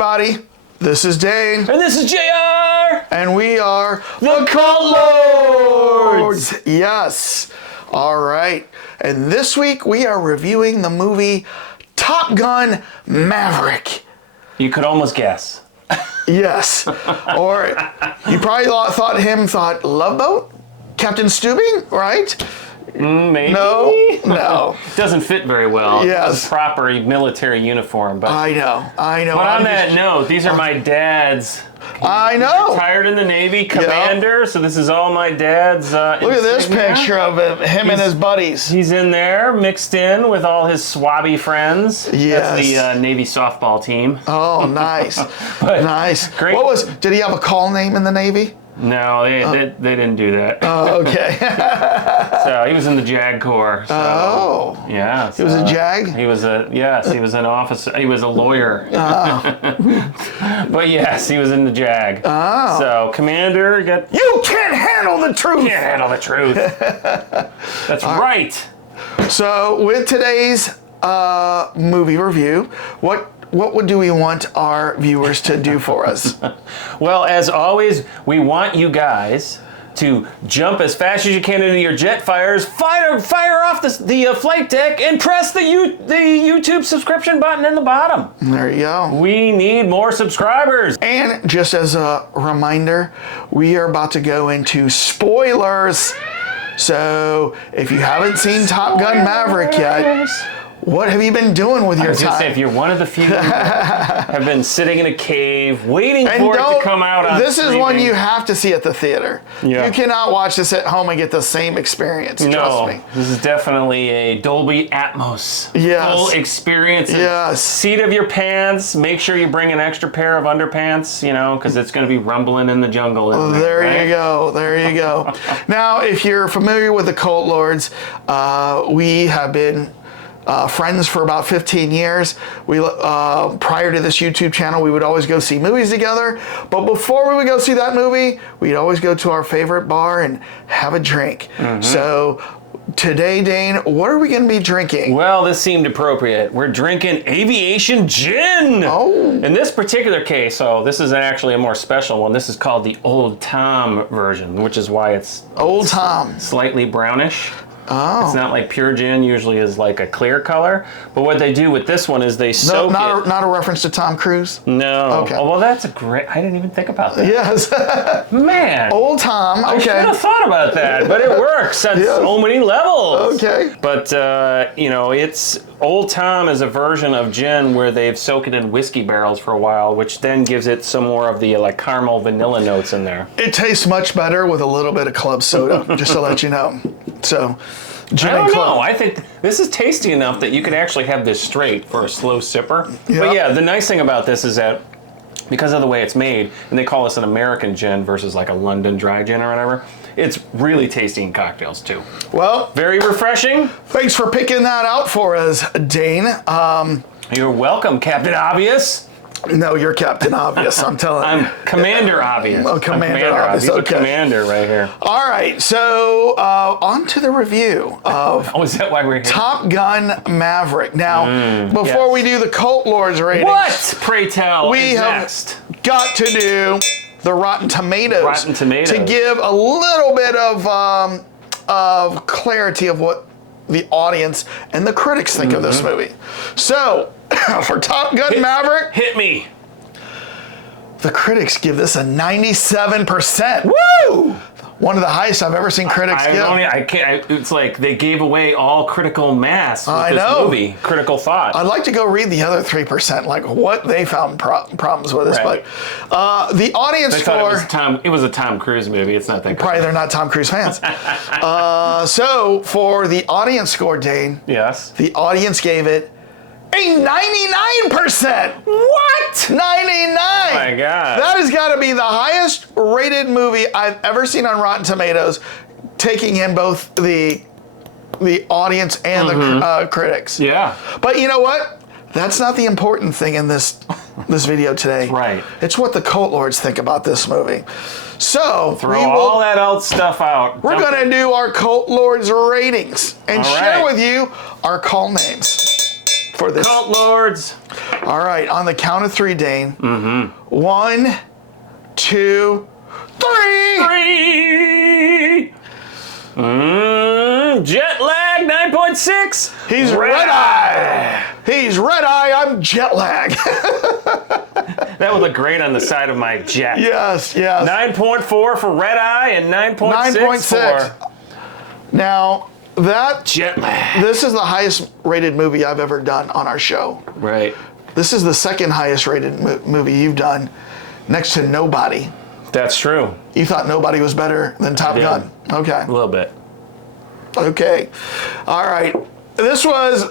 everybody. This is Dane. And this is JR. And we are the Cult Lords. Yes. All right. And this week we are reviewing the movie Top Gun Maverick. You could almost guess. Yes. Or you probably thought Love Boat? Captain Stubing, right? Maybe. No. Doesn't fit very well. Yes. It's a proper military uniform. But I know. But on that note, these are my dad's. I know. Retired in the Navy, commander. Yep. So this is all my dad's. Look at this picture of him and his buddies. He's in there, mixed in with all his swabby friends. Yes. That's the Navy softball team. Oh, nice. Nice. Great. Did he have a call name in the Navy? No, they didn't do that. Oh, okay. So he was in the JAG Corps. So, yeah. He was a JAG? He was an officer. He was a lawyer. But yes, he was in the JAG. Oh. So commander You can't handle the truth! Can't handle the truth. That's right. So with today's movie review, what do we want our viewers to do for us? Well, as always, we want you guys to jump as fast as you can into your jet fires, fire off the flight deck, and press the YouTube subscription button in the bottom. There you go. We need more subscribers. And just as a reminder, we are about to go into spoilers. So if you haven't seen Top Gun Maverick yet, what have you been doing with your time? Say, if you're one of the few that have been sitting in a cave waiting for it to come out on This streaming. is one you have to see at the theater. Yeah. You cannot watch this at home and get the same experience, trust me. This is definitely a Dolby Atmos. Yes. Full experience. Yes. Seat of your pants. Make sure you bring an extra pair of underpants, because it's going to be rumbling in the jungle. There you go. Now, if you're familiar with the Cult Lords, we have been friends for about 15 years. We prior to this YouTube channel, we would always go see movies together. But before we would go see that movie, we'd always go to our favorite bar and have a drink. Mm-hmm. So today, Dane, what are we going to be drinking? Well, this seemed appropriate. We're drinking aviation gin. Oh. In this particular case, this is actually a more special one. This is called the Old Tom version, which is why it's Old Tom. Slightly brownish. Oh. It's not like pure gin usually is like a clear color, but what they do with this one is they soak it. Not a reference to Tom Cruise? No. Okay. Oh, well, that's I didn't even think about that. Yes. Man. Old Tom, okay. I should have thought about that, but it works on so many levels. Okay. But, it's Old Tom is a version of gin where they've soaked it in whiskey barrels for a while, which then gives it some more of the caramel vanilla notes in there. It tastes much better with a little bit of club soda, just to let you know. So, gin I don't and club. know. I think this is tasty enough that you could actually have this straight for a slow sipper. Yep. But yeah, the nice thing about this is that because of the way it's made, and they call this an American gin versus like a London dry gin or whatever, it's really tasty in cocktails too. Well, very refreshing. Thanks for picking that out for us, Dane. You're welcome, Captain Obvious. No, you're Captain Obvious, I'm telling you. I'm Commander Obvious. Oh, Commander Obvious, He's okay. a commander right here. All right, so on to the review of is that why we're here? Top Gun Maverick. Now, before we do the Cult Lords ratings, what, pray tell, we have next? Got to do the Rotten Tomatoes. Rotten Tomatoes. To give a little bit of clarity of what the audience and the critics think of this movie. So, for Top Gun Maverick, hit me. The critics give this a 97%. Woo! One of the highest I've ever seen critics give. It's like they gave away all critical mass with this movie. Critical thought. I'd like to go read the other 3%, like what they found problems with this. Right. But the audience score. It was a Tom Cruise movie. It's not that good. Probably they're not Tom Cruise fans. So for the audience score, Dane. Yes. The audience gave it a 99%. What? 99. Oh my God. That has got to be the highest rated movie I've ever seen on Rotten Tomatoes, taking in both the audience and the critics. Yeah. But you know what? That's not the important thing in this video today. Right. It's what the Cult Lords think about this movie. So throw all that old stuff out. We're going to do our Cult Lords ratings and share with you our call names. for this. Cult Lords. All right, on the count of three, Dane. Mm-hmm. 1, 2, 3. Jet lag 9.6. He's red eye. He's red eye. I'm jet lag. That would look great on the side of my jet. Yes. 9.4 for red eye and 9.6 for Now that jet lag. this is the highest rated movie I've ever done on our show. Right. This is the second highest rated movie you've done, next to Nobody. That's true. You thought Nobody was better than Top Gun. Okay. A little bit. Okay. All right. This was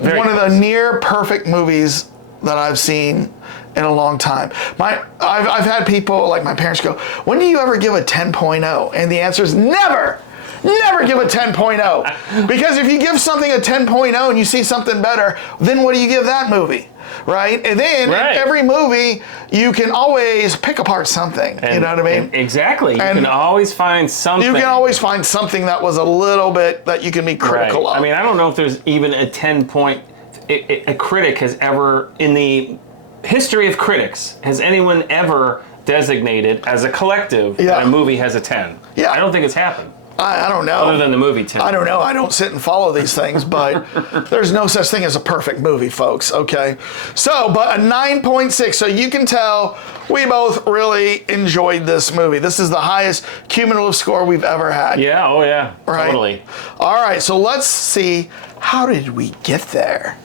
one of the near perfect movies that I've seen in a long time. I've had people like my parents go, "When do you ever give a 10.0?" And the answer is never. Never give a 10.0. Because if you give something a 10.0 and you see something better, then what do you give that movie? Right? And then in every movie, you can always pick apart something. You know what I mean? Exactly. You can always find something. You can always find something that was a little bit that you can be critical of. I mean, I don't know if there's even a 10 point, a critic has ever, in the history of critics, has anyone ever designated as a collective that a movie has a 10? Yeah. I don't think it's happened. I don't know. Other than the movie 10. I don't know. I don't sit and follow these things, but there's no such thing as a perfect movie, folks, okay? So, but a 9.6, so you can tell we both really enjoyed this movie. This is the highest cumulative score we've ever had. Yeah, oh yeah, right? Totally. All right, so let's see, how did we get there?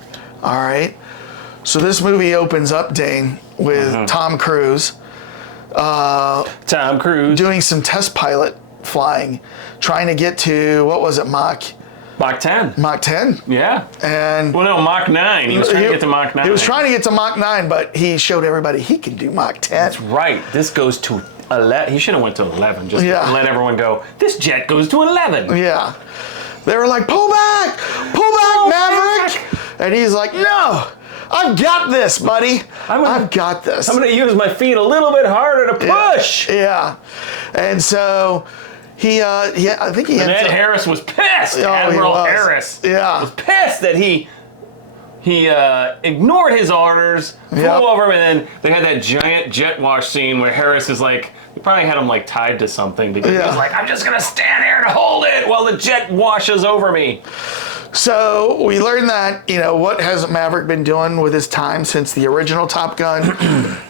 All right, so this movie opens up, Dane, with Tom Cruise. Tom Cruise. Doing some test pilot flying, trying to get to, what was it, Mach 10? Mach 10? Yeah. And well, no, Mach 9. He was trying to get to Mach 9. He was trying to get to Mach 9, but he showed everybody he can do Mach 10. That's right. This goes to 11. He should have went to 11 just to let everyone go, this jet goes to 11. Yeah. They were like, pull back, Maverick. And he's like, no, I've got this, buddy. I've got this. I'm going to use my feet a little bit harder to push. Yeah. And so I think he. And Ed Harris was pissed. Oh, Admiral Harris was pissed that he ignored his orders, flew over him, and then they had that giant jet wash scene where Harris is like, he probably had him like tied to something because he was like, I'm just gonna stand here and hold it while the jet washes over me. So we learned that, what has Maverick been doing with his time since the original Top Gun?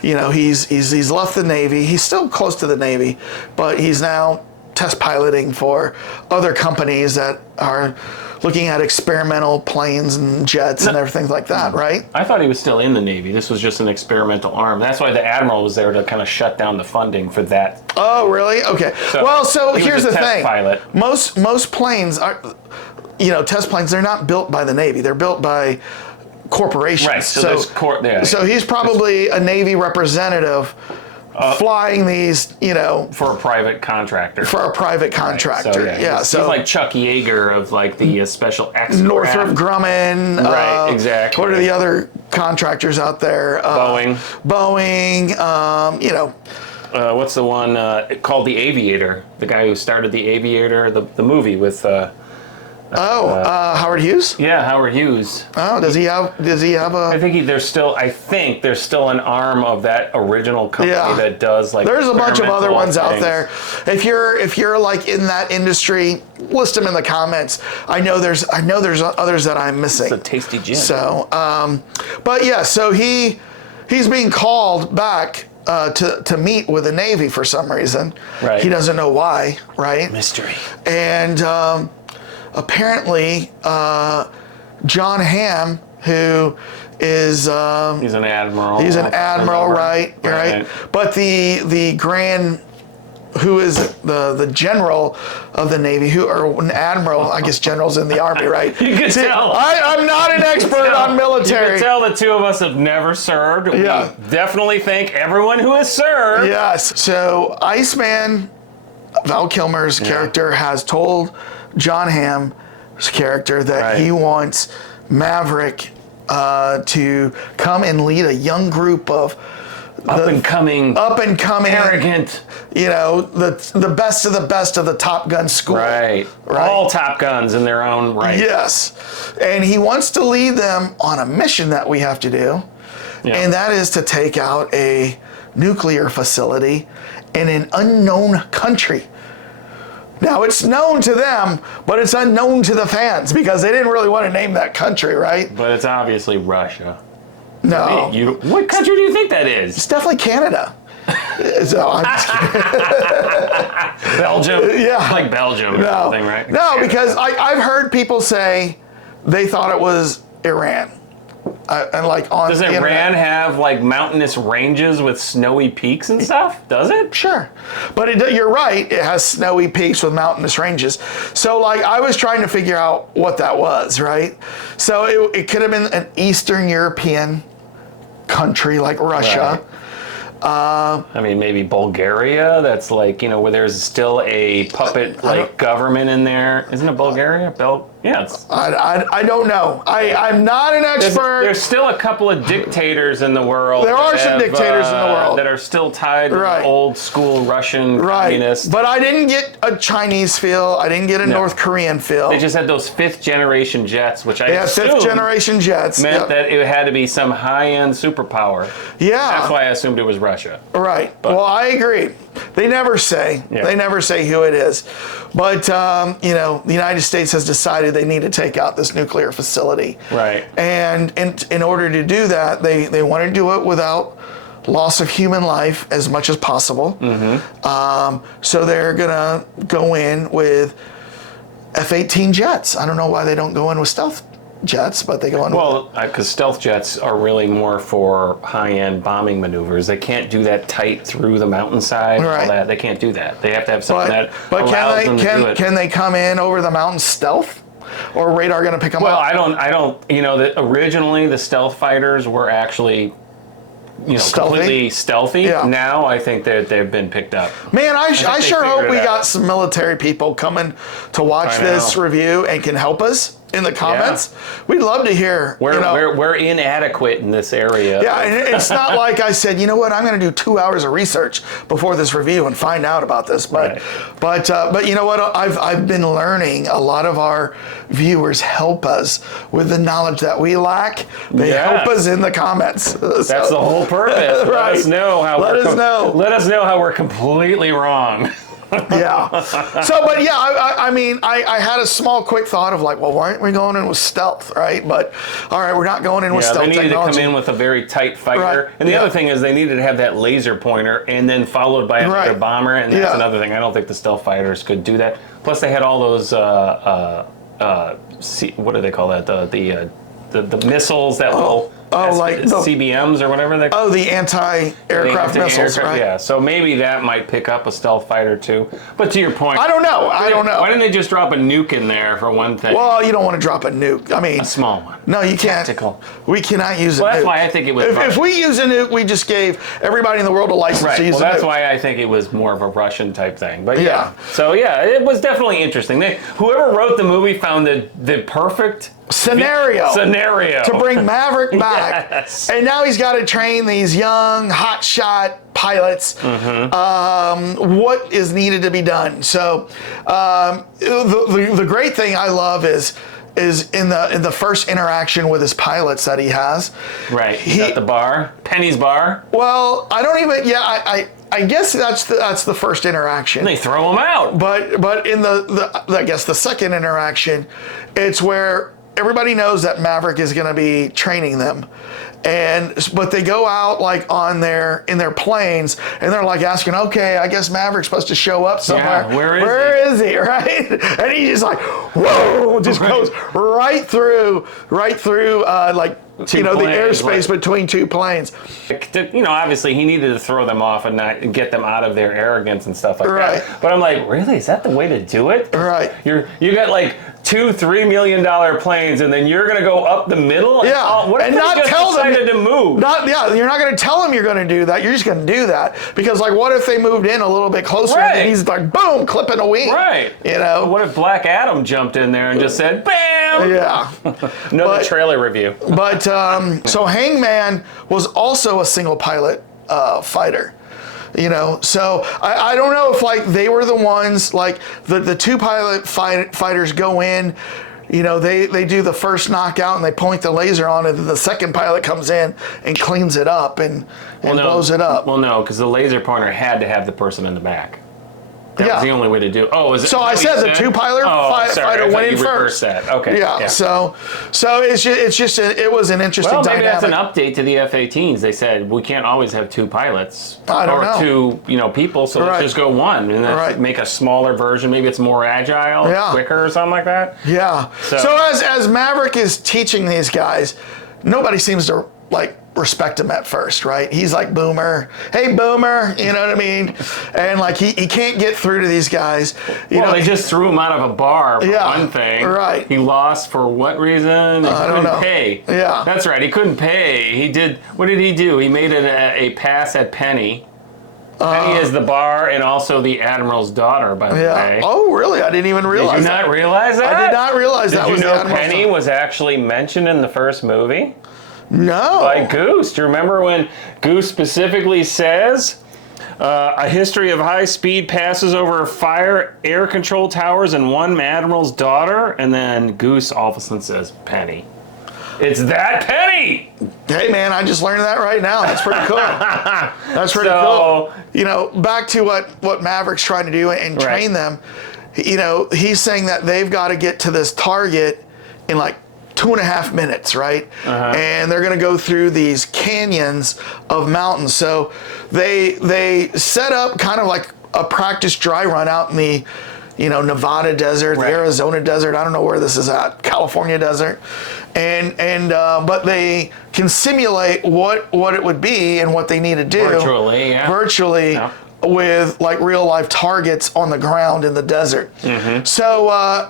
He's left the Navy. He's still close to the Navy, but he's now test piloting for other companies that are looking at experimental planes and jets and everything like that, right? I thought he was still in the Navy. This was just an experimental arm. That's why the Admiral was there to kind of shut down the funding for that. Oh, really? Okay. So here's the thing. Pilot. Most planes are, test planes, they're not built by the Navy. They're built by corporations. Right. So he's probably a Navy representative flying these, for a private contractor. Right. So he's like Chuck Yeager of like the special X Northrop Grumman. Right, exactly. What are the other contractors out there? Boeing. What's the one called The Aviator? The guy who started The Aviator, the movie with. Howard Hughes? Yeah, Howard Hughes. Oh, does he have a? I think there's still an arm of that original company that does like. There's a bunch of other ones out there. If you're like in that industry, list them in the comments. I know there's others that I'm missing. It's a tasty gin. So, but yeah, so he's being called back to meet with the Navy for some reason. Right. He doesn't know why. Right. Mystery. And. Apparently, John Hamm, who is he's an admiral. He's an admiral, right? But the grand, who is the general of the Navy, or an admiral? I guess general's in the Army, right? You can tell. I'm not an expert on military. You can tell the two of us have never served. Yeah. We definitely thank everyone who has served. Yes. So Iceman, Val Kilmer's character, has told John Hamm's character that he wants Maverick to come and lead a young group of Up and coming, arrogant, you know, the best of the best of the Top Gun school. Right. All Top Guns in their own right. Yes. And he wants to lead them on a mission that we have to do. Yeah. And that is to take out a nuclear facility in an unknown country. Now, it's known to them, but it's unknown to the fans because they didn't really want to name that country, right? But it's obviously Russia. No. What country do you think that is? It's definitely Canada. So I'm just kidding. Belgium? Yeah. Like Belgium or something, right? No, because I've heard people say they thought it was Iran. And like on Does Iran have like mountainous ranges with snowy peaks and stuff? Does it? Sure. But you're right, it has snowy peaks with mountainous ranges. So like I was trying to figure out what that was, right? So it could have been an Eastern European country like Russia. Right. I mean, maybe Bulgaria. That's like, you know, where there's still a puppet like government in there. Isn't it Bulgaria? Yeah. I don't know. I'm not an expert. There's still a couple of dictators in the world. There are some dictators in the world that are still tied to the old school Russian communists. But I didn't get a Chinese feel. I didn't get a North Korean feel. They just had those fifth generation jets, which I assumed fifth generation jets meant that it had to be some high end superpower. Yeah. That's why I assumed it was Russia. Right. But, well, I agree. They never say. Yeah. They never say who it is. But, you know, the United States has decided they need to take out this nuclear facility. Right. And in order to do that, they want to do it without loss of human life as much as possible. Mm-hmm. So they're going to go in with F-18 jets. I don't know why they don't go in with stealth jets, but they go in. Well, because stealth jets are really more for high-end bombing maneuvers. They can't do that tight through the mountainside. Right. All that. They can't do that. They have to have something that but allows them to do it. Can they come in over the mountain stealth? Or radar going to pick them up? Well, I don't. You know, originally the stealth fighters were actually, you know, completely stealthy. Yeah. Now I think that they've been picked up. Man, I sure hope we got some military people coming to watch this review and can help us in the comments. Yeah. We'd love to hear. We're inadequate in this area. Yeah, and it's not like I said, you know what, I'm going to do 2 hours of research before this review and find out about this. But you know what, I've been learning. A lot of our viewers help us with the knowledge that we lack. They help us in the comments. That's the whole purpose. Right. Let us know how Let us know how we're completely wrong. Yeah. So, but yeah, I mean, I had a small, quick thought of like, well, why aren't we going in with stealth, right? But all right, we're not going in with stealth technology. They needed to come in with a very tight fighter. Right. And the other thing is they needed to have that laser pointer and then followed by another bomber. And that's another thing. I don't think the stealth fighters could do that. Plus, they had all those, what do they call that? The missiles that will... like CBMs or whatever they're called. Oh, the anti-aircraft missiles, right? Yeah, so maybe that might pick up a stealth fighter too. But to your point, I don't know. Why didn't they just drop a nuke in there for one thing? Well, you don't want to drop a nuke. I mean, a small one. No, you can't. Tactical. We cannot use a nuke. Well, that's why I think it was. If we use a nuke, we just gave everybody in the world a license to use a nuke. That's why I think it was more of a Russian type thing. But yeah. So yeah, it was definitely interesting. Whoever wrote the movie found the perfect scenario to bring Maverick back. Yes. And now he's got to train these young hotshot pilots. Mm-hmm. What is needed to be done? So the great thing I love is in the first interaction with his pilots that he has. Right. He's at the bar, Penny's bar. Well, I don't even. Yeah, I guess that's the first interaction. And they throw him out. But in the I guess the second interaction, it's where everybody knows that Maverick is going to be training them. But they go out like in their planes and they're like asking, okay, I guess Maverick's supposed to show up somewhere. Yeah, where is he? Right? And he just like, whoa, just goes right through like, the airspace between two planes. Obviously he needed to throw them off and not get them out of their arrogance and stuff like that. But I'm like, really? Is that the way to do it? Right. You got like $2-3 million planes, and then you're going to go up the middle? Yeah. What if and they not just tell decided to move? You're not going to tell them you're going to do that. You're just going to do that. Because, like, what if they moved in a little bit closer and he's like, boom, clipping a wing? Right. What if Black Adam jumped in there and just said, bam? Yeah. Another trailer review. But, so Hangman was also a single pilot fighter. So I don't know if like they were the ones, like the two pilot fighters go in, they do the first knockout and they point the laser on it, and the second pilot comes in and cleans it up and blows it up. Well, no, because the laser pointer had to have the person in the back. That was the only way to do it. Oh, was it? So I said the two pilot fighter went in first. That. Okay. Yeah. So it's just it was an interesting dynamic. Maybe that's an update to the F-18s. They said we can't always have two pilots or two people, so let's just go one and let's make a smaller version. Maybe it's more agile, quicker, or something like that. Yeah. So as Maverick is teaching these guys, nobody seems to like respect him at first, right? He's like, Boomer, hey Boomer, you know what I mean? And like he can't get through to these guys. They just threw him out of a bar for one thing. Right. He lost for what reason? He couldn't pay. Yeah. That's right, he couldn't pay. What did he do? He made a pass at Penny. Penny is the bar and also the Admiral's daughter, by the way. Oh, really? I didn't even realize that. Did you not realize that? I did not realize that was the Admiral's daughter. Penny was actually mentioned in the first movie? No. By Goose. Do you remember when Goose specifically says, a history of high speed passes over fire air control towers and one Admiral's daughter? And then Goose all of a sudden says, Penny. It's that Penny! Hey, man, I just learned that right now. That's pretty cool. That's pretty cool. Back to what Maverick's trying to do and train them, he's saying that they've got to get to this target in like 2.5 minutes, right? And they're going to go through these canyons of mountains. So they set up kind of like a practice dry run out in the Nevada desert, the Arizona desert. I don't know where this is at, California desert. But they can simulate what it would be and what they need to do virtually. With like real life targets on the ground in the desert. So,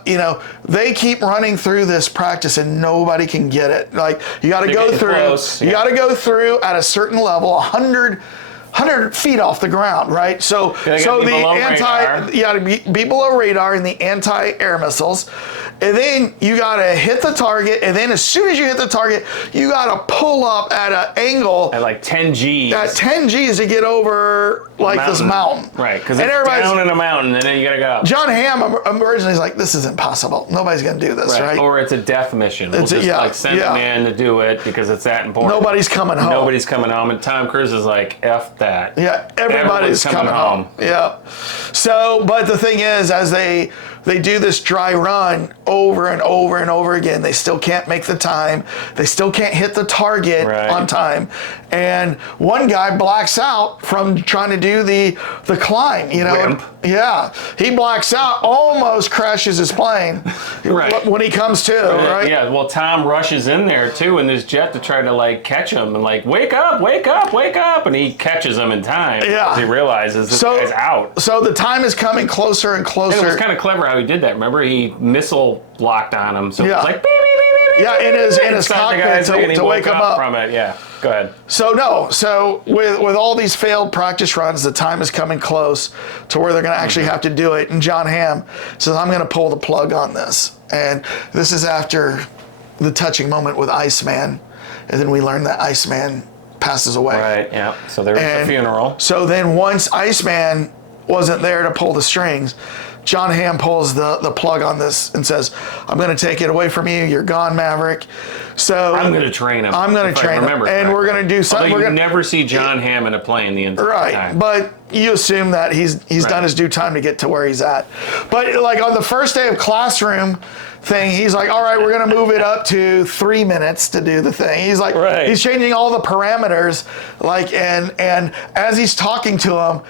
they keep running through this practice and nobody can get it. Like you got to go through, you got to go through at a certain level, 100 feet off the ground, right? So you got to be below radar in the anti-air missiles. And then you got to hit the target. And then as soon as you hit the target, you got to pull up at an angle. At like 10 Gs. At 10 Gs to get over like this mountain. Right, because it's down in a mountain and then you got to go. John Hamm originally is like, this is impossible. Nobody's going to do this, right? Or it's a death mission. We'll just send a man to do it because it's that important. Nobody's coming home. And Tom Cruise is like, F that. Yeah, everybody's coming home. Yeah. So, but the thing is, as they do this dry run over and over and over again, they still can't make the time. They still can't hit the target on time. And one guy blacks out from trying to do the climb, Wimp. Yeah. He blacks out, almost crashes his plane when he comes to, right? Yeah, well, Tom rushes in there, too, in this jet to try to, like, catch him and, like, wake up, wake up, wake up. And he catches him in time. Yeah. He realizes this guy's out. So the time is coming closer and closer. And it was kind of clever how he did that. Remember, he missile locked on him. So it was like, beep, beep, beep, beep. Yeah, in his cockpit to wake him up. From it, yeah. Go ahead. So with all these failed practice runs, the time is coming close to where they're going to actually have to do it. And John Hamm says, I'm going to pull the plug on this. And this is after the touching moment with Iceman. And then we learn that Iceman passes away. Right, yeah. So there was a funeral. So then once Iceman wasn't there to pull the strings, John Hamm pulls the plug on this and says, I'm going to take it away from you. You're gone, Maverick. So I'm going to train him. I'm going to train him. And we're going to do something. Although you never see John Hamm in a plane the entire time. But you assume that he's done his due time to get to where he's at. But like on the first day of classroom thing, he's like, all right, we're going to move it up to 3 minutes to do the thing. He's like, he's changing all the parameters. Like, and as he's talking to him,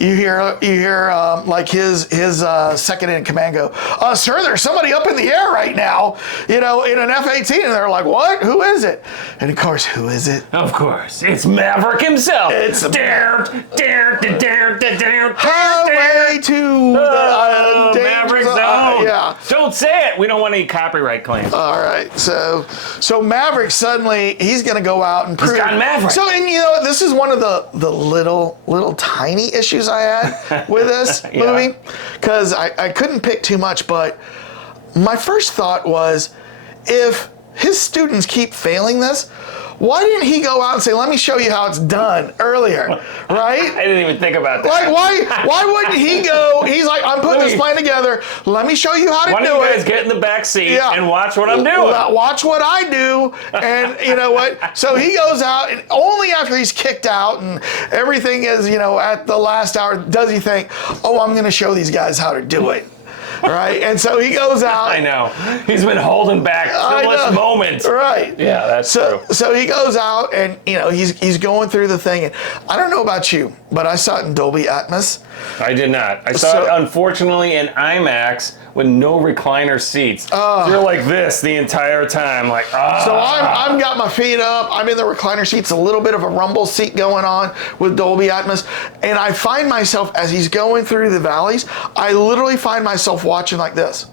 you hear like his second in command go, sir, there's somebody up in the air right now, in an F-18. And they're like, what? Who is it? And of course, who is it? Of course, it's Maverick himself. It's highway to the Maverick zone. Yeah. Don't say it. We don't want any copyright claims. All right. So Maverick suddenly, he's going to go out and prove. He's got Maverick. So, and this is one of the little tiny issues I had with this movie, because I couldn't pick too much, but my first thought was, if his students keep failing this, Why didn't he go out and say, let me show you how it's done earlier, right? I didn't even think about that. Like, why wouldn't he go, he's like, I'm putting this plan together, let me show you how to do it. Why don't you guys get in the back seat and watch what I'm doing? Watch what I do, and you know what? So he goes out, and only after he's kicked out and everything is, at the last hour, does he think, oh, I'm going to show these guys how to do it. Right, and so he goes out. I know. He's been holding back till this moment. Right. Yeah, that's true. So he goes out, and he's going through the thing. And I don't know about you, but I saw it in Dolby Atmos. I did not. I saw it, unfortunately, in IMAX with no recliner seats. You're like this the entire time, like, So I've got my feet up. I'm in the recliner seats, a little bit of a rumble seat going on with Dolby Atmos. And I find myself, as he's going through the valleys, I literally find myself watching like this.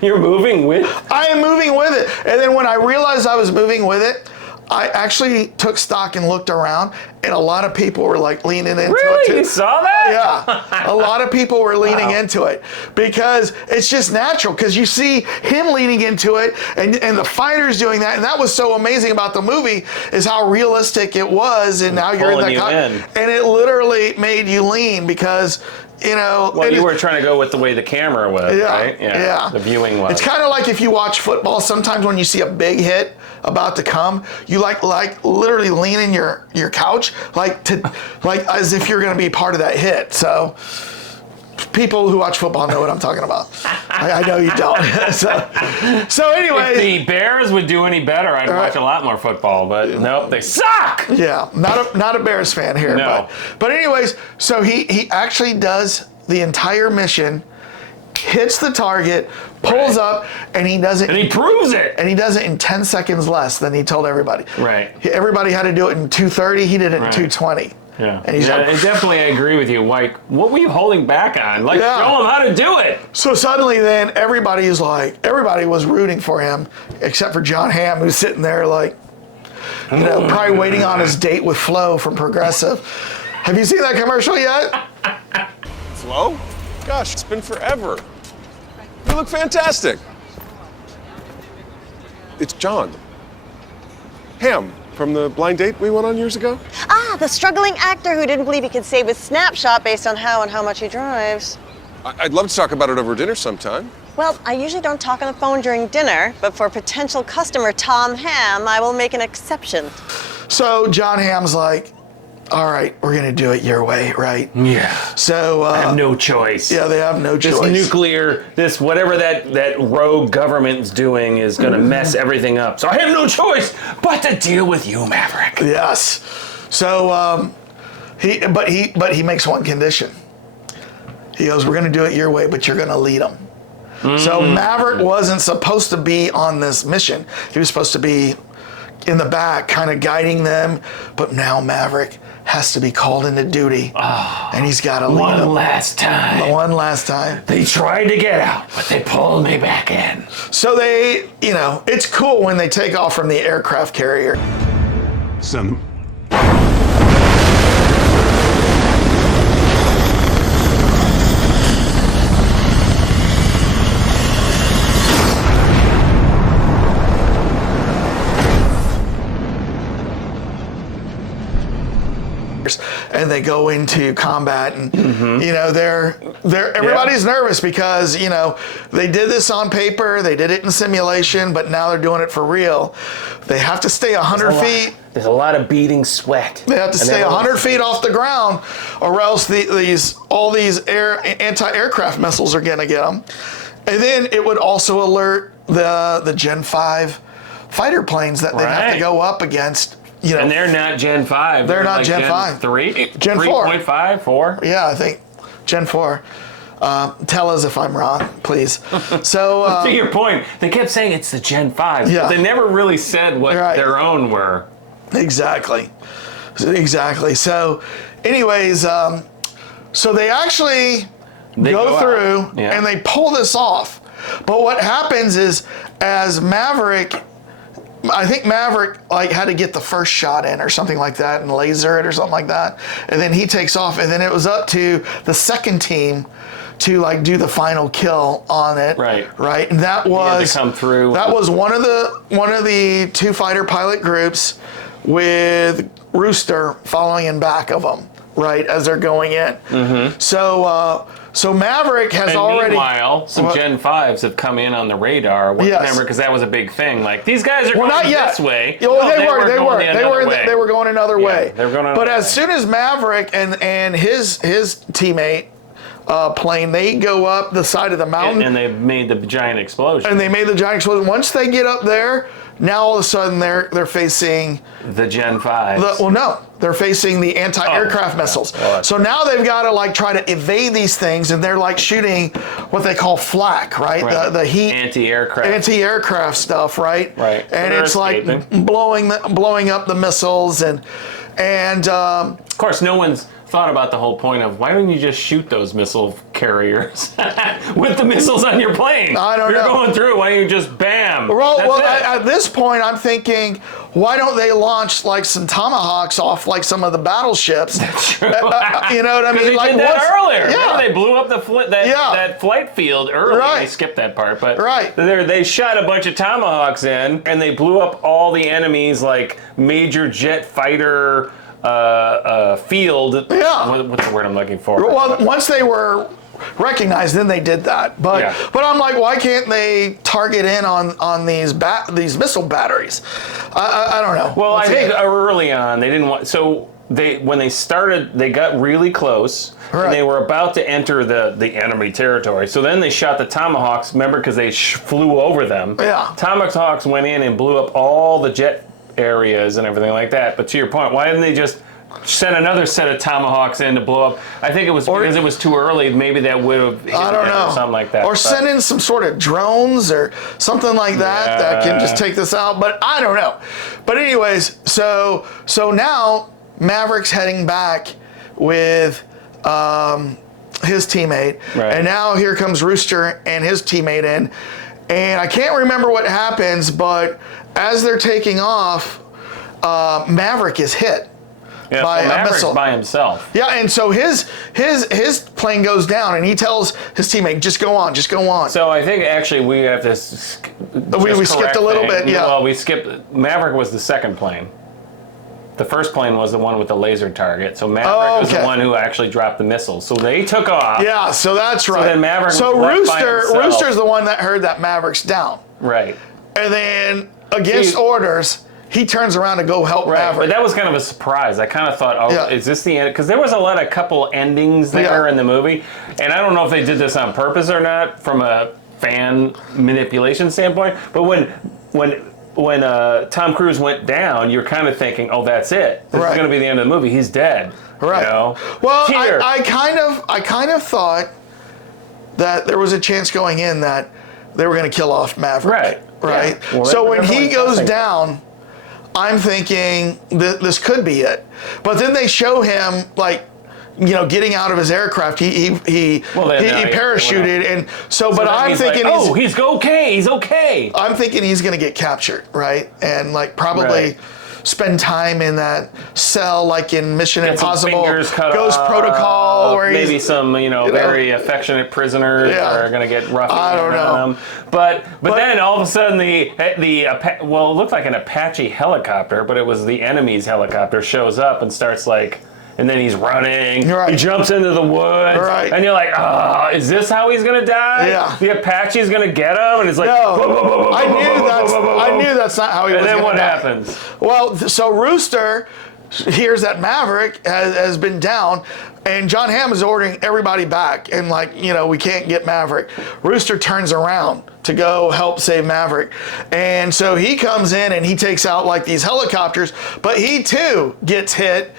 You're moving with? I am moving with it. And then when I realized I was moving with it, I actually took stock and looked around, and a lot of people were like leaning into it too. You saw that? Yeah, a lot of people were leaning into it because it's just natural. Because you see him leaning into it, and the fighters doing that, and that was so amazing about the movie is how realistic it was. And now you're in that and it literally made you lean because. Well, you were trying to go with the way the camera was, right? Yeah. The viewing was. It's kind of like if you watch football, sometimes when you see a big hit about to come, you like literally lean in your couch, like as if you're going to be part of that hit. So people who watch football know what I'm talking about. I know you don't. so anyway. If the Bears would do any better, I'd watch a lot more football, but nope, they suck! Yeah, not a Bears fan here. No. But anyways, so he actually does the entire mission, hits the target, pulls up, and he does it. And he proves it! And he does it in 10 seconds less than he told everybody. Right. Everybody had to do it in 2:30. He did it in 2:20. Yeah, and he's and definitely I agree with you. Like, what were you holding back on? Like, show him how to do it. So suddenly then everybody was rooting for him, except for John Hamm, who's sitting there like, probably waiting on his date with Flo from Progressive. Have you seen that commercial yet? Flo? Gosh, it's been forever. You look fantastic. It's John Hamm. From the blind date we went on years ago? Ah, the struggling actor who didn't believe he could save his snapshot based on how and how much he drives. I'd love to talk about it over dinner sometime. Well, I usually don't talk on the phone during dinner, but for potential customer Tom Hamm, I will make an exception. So John Hamm's like, all right, we're going to do it your way, right? Yeah. So I have no choice. Yeah, they have no choice. This whatever that rogue government's doing is going to mess everything up. So I have no choice but to deal with you, Maverick. Yes. So he makes one condition. He goes, we're going to do it your way, but you're going to lead them. So Maverick wasn't supposed to be on this mission. He was supposed to be in the back, kind of guiding them. But now Maverick has to be called into duty, and he's got to lead them. One last time. They tried to get out, but they pulled me back in. So they, it's cool when they take off from the aircraft carrier. Send them. And they go into combat, and everybody's nervous because they did this on paper, they did it in simulation, but now they're doing it for real. They have to stay 100 feet. There's a lot of beating sweat. They have to stay 100 feet off the ground, or else all these anti-aircraft missiles are gonna get them. And then it would also alert the Gen 5 fighter planes that they have to go up against. And they're not Gen 5. They're not Gen 5. 3? Gen 4. 3.5? 4? Yeah, I think Gen 4. Tell us if I'm wrong, please. So to your point, they kept saying it's the Gen 5, but they never really said what their own were. Exactly. So anyways, so they actually go through and they pull this off. But what happens is, as Maverick, I think Maverick had to get the first shot in or something like that and laser it or something like that. And then he takes off, and then it was up to the second team to like do the final kill on it. Right. And that was to come through. That was one of the two fighter pilot groups with Rooster following in back of them, right, as they're going in. Mm-hmm. So Maverick has already. Meanwhile, some Gen 5s have come in on the radar. Remember, because that was a big thing. Like, these guys are going this way. They were going another way. They were going another but way. as soon as Maverick and his teammate plane, they go up the side of the mountain. And they made the giant explosion. Once they get up there, now all of a sudden they're facing the Gen 5s. They're facing the anti-aircraft missiles. So now they've got to like try to evade these things, and they're like shooting what they call flak, right? The heat anti-aircraft stuff, right? And it's like blowing up the missiles and of course no one's thought about the whole point of why don't you just shoot those missile carriers with the missiles on your plane? I don't know. You're going through. Why don't you just bam? At this point, I'm thinking, why don't they launch like some Tomahawks off like some of the battleships? That's true. You know what I mean? They did that earlier. Yeah. Remember they blew up that flight field early. Right. They skipped that part, but right. They shot a bunch of Tomahawks in, and they blew up all the enemies, like major jet fighter field. Yeah. What's the word I'm looking for? Well, once they were recognized, then they did that. But I'm like, why can't they target in on these missile batteries? I don't know. Well, I think early on they didn't want. So when they started, they got really close. Right. And they were about to enter the enemy territory. So then they shot the Tomahawks. Remember, because they flew over them. Yeah. Tomahawks went in and blew up all the jet areas and everything like that. But to your point, why didn't they just send another set of Tomahawks in to blow up? I think it was because it was too early. Maybe that would have hit or something like that. Or send in some sort of drones or something like that can just take this out. But I don't know. But anyways, so now Maverick's heading back with his teammate. Right. And now here comes Rooster and his teammate in. And I can't remember what happens, but as they're taking off, Maverick is hit by a missile. By himself. Yeah, and so his plane goes down, and he tells his teammate, "Just go on, just go on." So I think actually we have to. We skipped a little bit. Yeah. Well, we skipped. Maverick was the second plane. The first plane was the one with the laser target. So Maverick was the one who actually dropped the missiles. So they took off. Yeah, so that's right. So then Maverick so was left by himself. Rooster's the one that heard that Maverick's down. Right. And then against orders, he turns around to go help Maverick. But that was kind of a surprise. I kind of thought, is this the end? Because there was a couple endings there in the movie. And I don't know if they did this on purpose or not from a fan manipulation standpoint. But when Tom Cruise went down, you're kind of thinking, oh, that's it. This is going to be the end of the movie. He's dead. Right. You know? Well, I kind of thought that there was a chance going in that they were going to kill off Maverick. Right. Yeah. Well, so when he goes down, I'm thinking this could be it. But then they show him getting out of his aircraft. He parachuted, and but I'm thinking, he's okay. He's okay. I'm thinking he's going to get captured, right? And probably spend time in that cell, like in Mission Impossible, Ghost Protocol, where maybe some very affectionate prisoners are going to get roughed. I don't know. But then all of a sudden it looked like an Apache helicopter, but it was the enemy's helicopter, shows up and starts and then he's running. Right. He jumps into the woods. Right. And you're like, is this how he's going to die? Yeah. The Apache's going to get him? And it's like, no. I knew that's not how he was going to die. And then what happens? Well, so Rooster hears that Maverick has been down, and John Hamm is ordering everybody back. And we can't get Maverick. Rooster turns around to go help save Maverick. And so he comes in and he takes out these helicopters, but he too gets hit.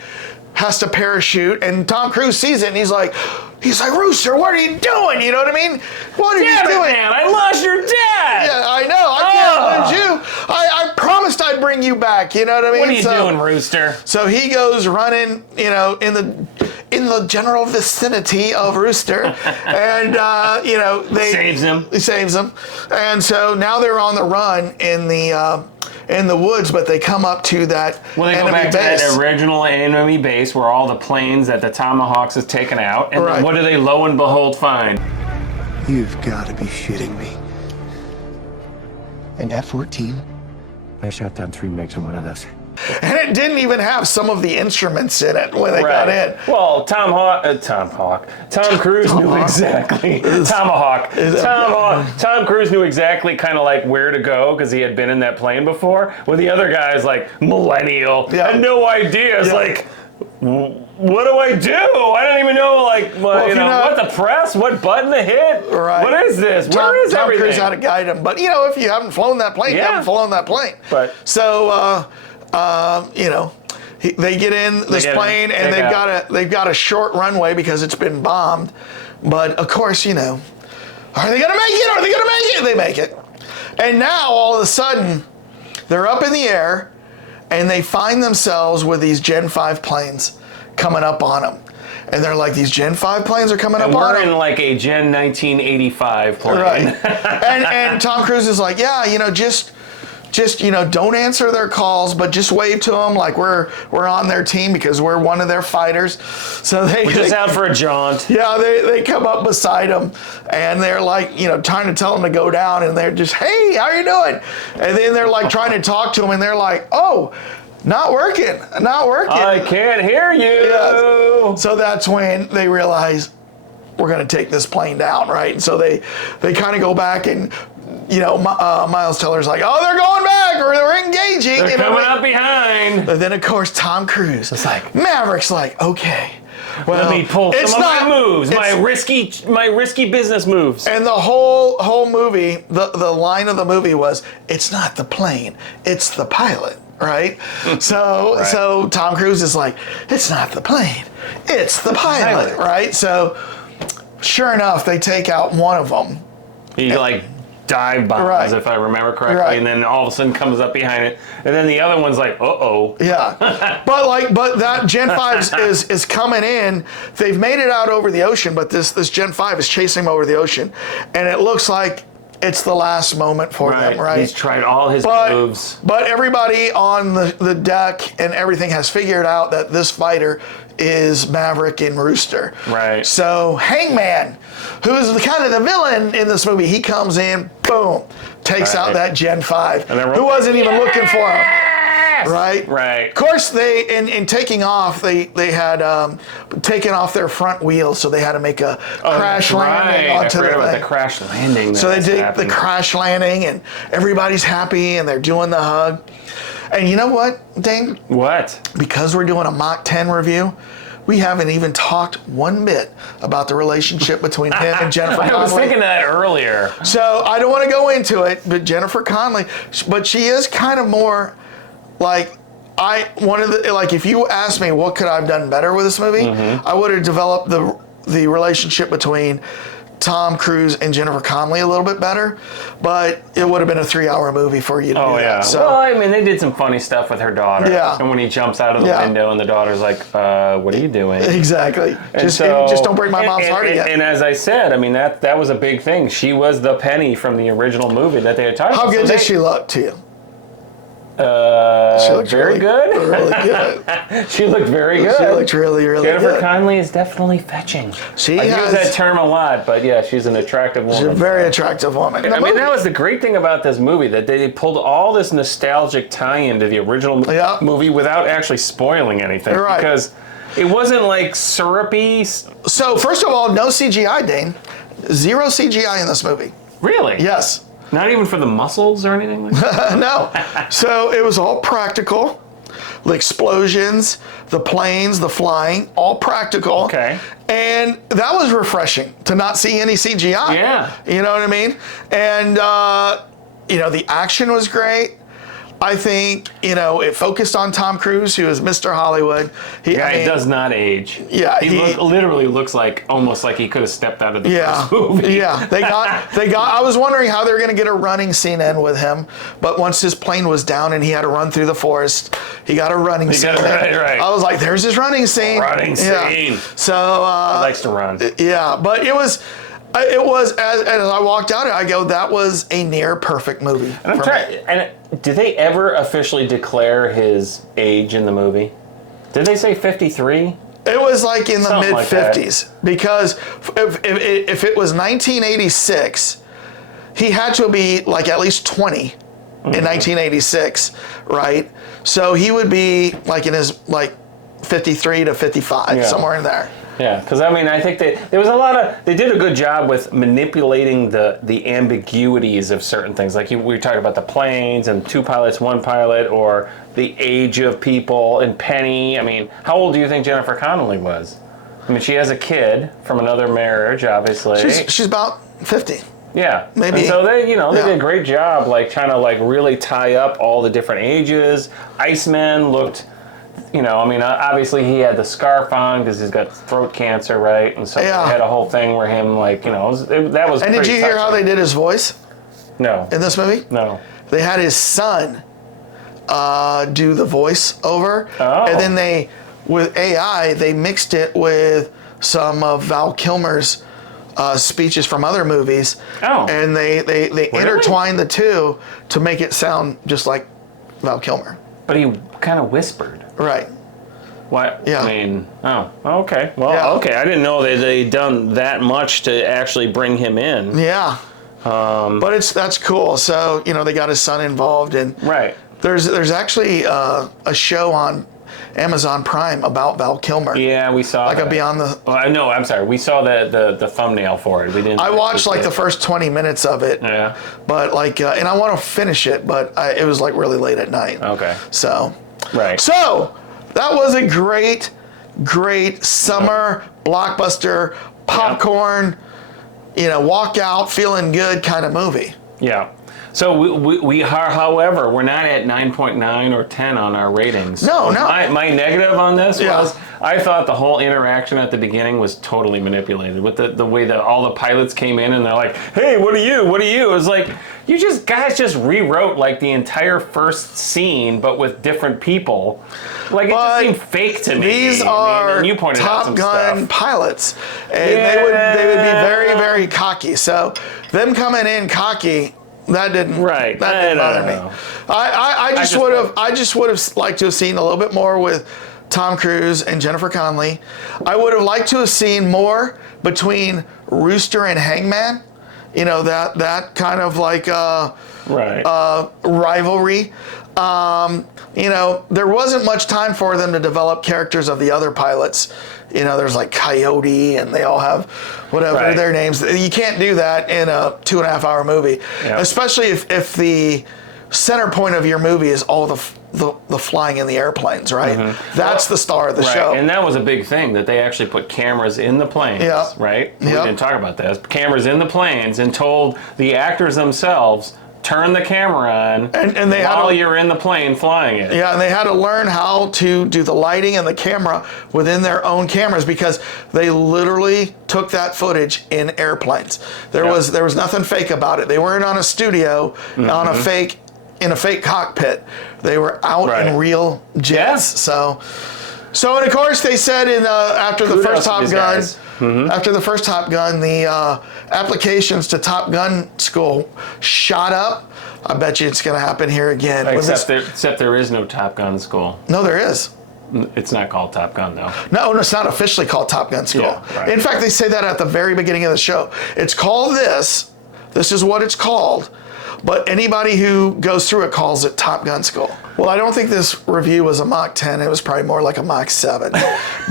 Has to parachute, and Tom Cruise sees it, and he's like, Rooster, what are you doing? You know what I mean? What are you doing? Man, I lost your dad. Yeah, I know. I can't lose you. I promised I'd bring you back. You know what I mean? What are you doing, Rooster? So he goes running, in the general vicinity of Rooster, and saves him. He saves him, and so now they're on the run in the in the woods, but they come up to that Well, they go enemy back to base. that original enemy base where all the planes that the Tomahawks has taken out, and Right. then what do they lo and behold find? You've got to be shitting me. An F-14? I shot down 3 MiGs in one of those. And it didn't even have some of the instruments in it when they got in. Well, Tom Cruise knew exactly. Tom Cruise knew exactly kind of like where to go because he had been in that plane before. Well, the other guy's like millennial, had no idea. It's like, what do I do? I don't even know, what the press, what button to hit. Right. What is this? Where is Tom everything? Cruise had to guide him. But, if you haven't flown that plane, you haven't flown that plane. But so, they get in this plane and they've got a short runway because it's been bombed. But of course, are they gonna make it? Are they gonna make it? They make it. And now all of a sudden, they're up in the air and they find themselves with these Gen 5 planes coming up on them. And they're like, these Gen 5 planes are coming up on we're them. in like a Gen 1985 plane. Right. and Tom Cruise is like, just don't answer their calls, but just wave to them like we're on their team because we're one of their fighters. So we're just out for a jaunt. Yeah, they come up beside him and they're like, trying to tell him to go down, and they're just, hey, how you doing? And then they're like trying to talk to him, and they're like, oh, not working. I can't hear you. Yeah. So that's when they realize we're going to take this plane down, right? And so they kind of go back and. Miles Teller's like, oh, they're going back, or they're engaging. They're coming up behind. And then, of course, Tom Cruise is like, Maverick's like, okay, well, let me pull some of my moves, my risky business moves. And the whole movie, the line of the movie was, it's not the plane, it's the pilot, right? So Tom Cruise is like, it's not the plane, it's the pilot, right? So sure enough, they take out one of them. He dive bombs, if I remember correctly, and then all of a sudden comes up behind it, and then the other one's like, uh-oh. Yeah, but that Gen 5 is coming in. They've made it out over the ocean, but this Gen 5 is chasing them over the ocean, and it looks like it's the last moment for them, right? He's tried all his moves. But everybody on the deck and everything has figured out that this fighter is Maverick and Rooster. Right. So Hangman, who is kind of the villain in this movie, he comes in, boom, takes out that Gen 5, who wasn't even looking for him. Right? Right. Of course, they in taking off, they had taken off their front wheels, so they had to make a crash landing onto the thing. The crash landing. So they did the crash landing, and everybody's happy, and they're doing the hug. And you know what, Dane? What? Because we're doing a Mach 10 review, we haven't even talked one bit about the relationship between him and Jennifer Connelly. I was thinking that earlier. So I don't want to go into it, but Jennifer Connelly, but she is kind of more like, if you asked me what could I have done better with this movie, I would have developed the relationship between Tom Cruise and Jennifer Connelly a little bit better, but it would have been a 3-hour movie for you to do that. So, well, I mean, they did some funny stuff with her daughter. Yeah. And when he jumps out of the window and the daughter's like, what are you doing? Exactly. Just don't break my mom's heart again. And as I said, I mean, that was a big thing. She was the Penny from the original movie that they had talked about. How good did she look to you? She looked very good. Really good. She looked very good. She looked really, really good. Jennifer Connelly is definitely fetching. I use that term a lot, but yeah, she's an attractive woman. She's a very attractive woman. I mean, that was the great thing about this movie, that they pulled all this nostalgic tie-in to the original movie without actually spoiling anything. Right. Because it wasn't like syrupy. So, first of all, no CGI, Dane. Zero CGI in this movie. Really? Yes. Not even for the muscles or anything like that? No. So it was all practical. The explosions, the planes, the flying, all practical. Okay. And that was refreshing to not see any CGI. Yeah. You know what I mean? And, the action was great. I think, it focused on Tom Cruise, who is Mr. Hollywood. He does not age. Yeah. He literally looks almost like he could have stepped out of the first movie. Yeah. I was wondering how they were going to get a running scene in with him, but once his plane was down and he had to run through the forest, he got a running scene. Right. I was like, there's his running scene. Running scene. So. He likes to run. Yeah, but it was. It was, as I walked out, I go, that was a near perfect movie. And I'm trying. And did they ever officially declare his age in the movie? Did they say 53? It was like in the Something mid like 50s, because if it was 1986, he had to be like at least 20 in 1986, right? So he would be like in his like 53 to 55, somewhere in there. Yeah, because I mean, I think there was a lot of, they did a good job with manipulating the ambiguities of certain things. Like we were talking about the planes and 2 pilots, 1 pilot, or the age of people and Penny. I mean, how old do you think Jennifer Connelly was? I mean, she has a kid from another marriage, obviously. She's about 50. Yeah, maybe. And so they, they did a great job, like trying to like really tie up all the different ages. Iceman looked. I mean, obviously he had the scarf on because he's got throat cancer, right? And so they had a whole thing where him, like, that was. And did you hear how they did his voice? No. In this movie? No. They had his son do the voice over, and then with AI, they mixed it with some of Val Kilmer's speeches from other movies, and they intertwined the two to make it sound just like Val Kilmer. But he kind of whispered. Right. What? Yeah. I mean, okay. Well, okay. I didn't know they'd done that much to actually bring him in. Yeah. But that's cool. So, they got his son involved, and there's actually a show on Amazon Prime about Val Kilmer. Yeah, we saw like a Beyond the. Well, no, I'm sorry. We saw the thumbnail for it. We didn't. I watched like the first 20 minutes of it. Yeah. But like, and I want to finish it, but it was like really late at night. Okay. So. Right. So that was a great summer blockbuster popcorn. Walk out feeling good kind of movie. Yeah. So we are, however, we're not at 9.9 or 10 on our ratings. No. My negative on this was I thought the whole interaction at the beginning was totally manipulated with the way that all the pilots came in and they're like, hey, what are you? It was like, guys just rewrote like the entire first scene, but with different people. Like, it just seemed fake to me. These are you pointed out some Top Gun stuff. pilots, and they would be very, very cocky. So them coming in cocky, that didn't bother me. I just would have liked to have seen a little bit more with Tom Cruise and Jennifer Connelly. I would have liked to have seen more between Rooster and Hangman. That kind of like rivalry. There wasn't much time for them to develop characters of the other pilots. There's like Coyote, and they all have whatever their names. You can't do that in a 2.5-hour movie, especially if the center point of your movie is all the flying in the airplanes, right? Mm-hmm. That's the star of the show. And that was a big thing, that they actually put cameras in the planes, right? We didn't talk about this. Cameras in the planes, and told the actors themselves, turn the camera on and they while you're in the plane flying it. Yeah, and they had to learn how to do the lighting and the camera within their own cameras, because they literally took that footage in airplanes. There was nothing fake about it. They weren't on a studio on in a fake cockpit. They were out in real jets. Yeah. So and of course they said after the first Top Gun. After the first Top Gun, the applications to Top Gun school shot up. I bet you it's going to happen here again. Except there is no Top Gun school. No, there is. It's not called Top Gun, though. No, it's not officially called Top Gun school. Yeah, right. In fact, they say that at the very beginning of the show. It's called this. This is what it's called. But anybody who goes through it calls it Top Gun school. Well, I don't think this review was a Mach 10. It was probably more like a Mach 7.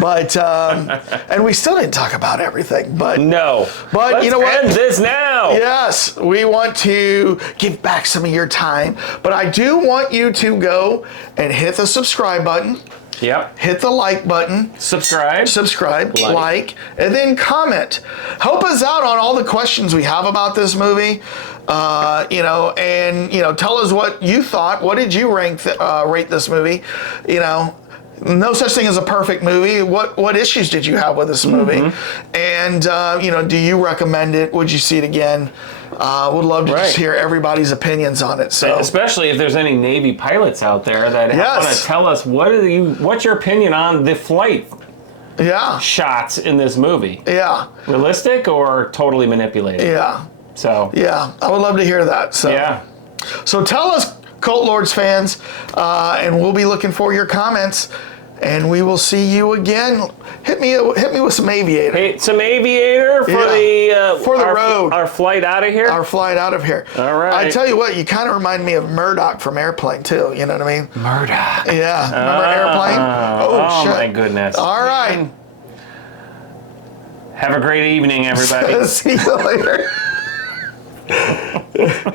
But, and we still didn't talk about everything. But no. But Let's you know what? end this now. Yes, we want to give back some of your time. But I do want you to go and hit the subscribe button. Yep. Hit the like button. Subscribe, like, and then comment. Help us out on all the questions we have about this movie. Tell us what you thought. What did you rate this movie? No such thing as a perfect movie. What issues did you have with this movie? And do you recommend it? Would you see it again? Would love to just hear everybody's opinions on it. So, especially if there's any Navy pilots out there that want to tell us what's your opinion on the flight. Yeah. shots in this movie. Yeah. Realistic or totally manipulated? Yeah. So. Yeah. I would love to hear that. So. Yeah. So tell us, Cult Lords fans, and we'll be looking for your comments. And we will see you again. Hit me with some aviator. Hey, some aviator for the road. Our flight out of here. Our flight out of here. All right. I tell you what, you kind of remind me of Murdoch from Airplane too. You know what I mean? Murdoch. Yeah. Remember Airplane? Oh shit. my goodness. All right. Have a great evening, everybody. See you later.